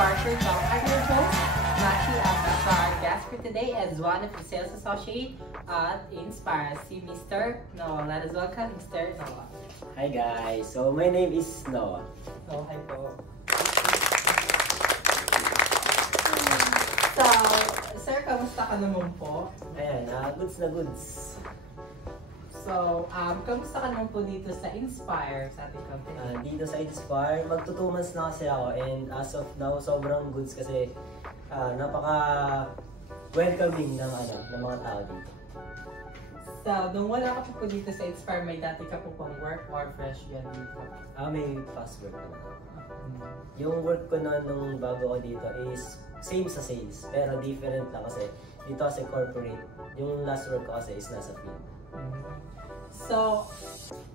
Inspire for Talk. I'm your host, Machi Abbas. Our guest for today is one of the sales associate at Inspire, si Mr. Noah. Let us welcome Mr. Noah. Hi guys, so my name is Noah. So, hi po. So, sir, kamusta ka naman po? Ayan, goods na goods. So, kamusta ka naman po dito sa Inspire sa ating company? Dito sa Inspire, mag 2 months na kasi ako and as of now, sobrang goods kasi napaka-welcoming ng mga tao dito. So, nung wala ka po dito sa Inspire, may dati ka po pang work or fresh yan dito? May past work na. Yung work ko na nung bago ko dito is same sa sales, pero different lang kasi dito kasi corporate. Yung last work ko kasi is nasa field. So,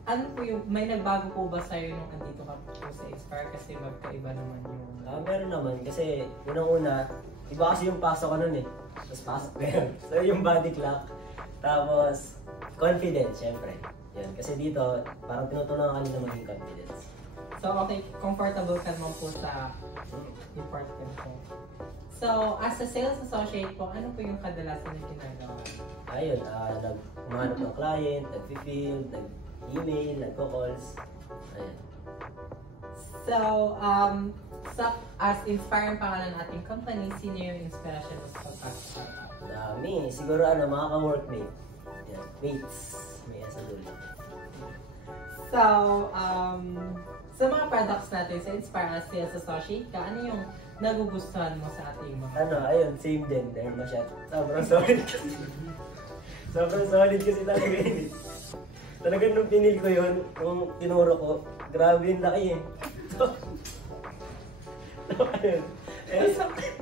ano po yung, may nagbago po ba sa'yo nung andito ka po sa Inspire kasi magkaiba naman yung... Meron naman kasi unang-una, iba kasi yung pasok ko nun eh. Tapos pasok ko yun. So yung body clock, tapos confidence syempre. Yan. Kasi dito, parang tinutulungan ka nila maging confidence. So, okay, comfortable ka naman po sa department ko. So, as a sales associate po, ano po yung kadalasan na ginagawa? Ayun, humahanap ng client, nag-field, nag-email, nagko-calls. Ayan. So, as Inspire ang pangalan ng ating company, sino yung inspiration mo sa pagpasok? Dami. Siguro mga ka-workmate. Yan. Mates. May sa dulo. So, sa mga products natin sa Inspire as sales associate ka, ano yung nagugustuhan mo sa ating mga... Ayun, same din. Derma shot. Sobrang solid kasi. Sobrang solid kasi talaga yun. Talagang nung pinil ko yun, nung tinuro ko, grabe yung laki eh. So, ayun.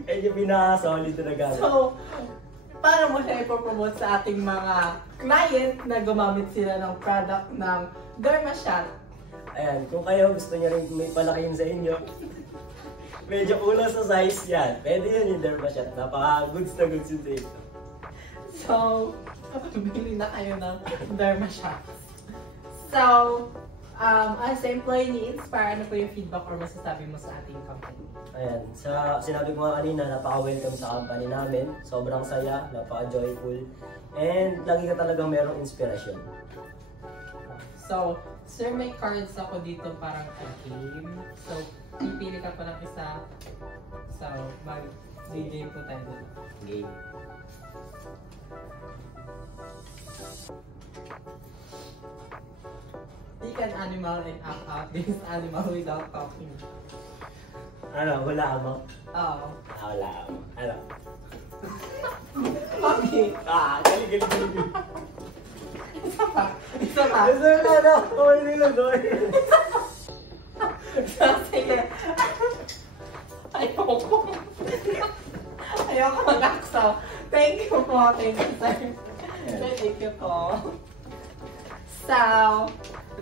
Yung pinaka-solid talaga. So, paano mo siya ipopromote sa ating mga client na gumamit sila ng product ng Derma Shot? Ayan, kung kayo gusto niya rin may palakihin sa inyo, medyo kulang sa size yan. Pwede yun yung Derma Shot. Napaka-goods na goods yun dito. So, bili na kayo ng Derma Shot. So, as employee ni Inspire, ano po yung feedback or masasabi mo sa ating company? Ayan, sinabi ko nga kanina, napaka-welcome sa company namin. Sobrang saya, napaka-joyful. And lagi ka talagang merong inspirasyon. So, sir, may cards ako dito parang game. So, pipili ka pa ng isa. So, mag-game po tayo dito. Game. Pick an animal and act out this animal without talking. Wala mo? Oo. Wala mo. Okay. Galing. Isa pa. Isa pa. Okay nila doon. So, sige. Ayoko. Ayoko mag-aksaw. Thank you po. Thank you, sir. Thank you po. So,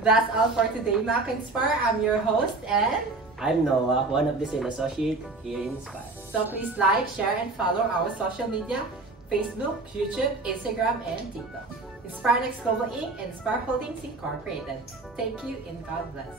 that's all for today, Mac Inspire. I'm your host and I'm Noah, one of the sales associate here in Inspire. So please like, share, and follow our social media, Facebook, YouTube, Instagram, and TikTok. Inspire Next Global Inc. and Inspire Holdings Incorporated. Thank you and God bless.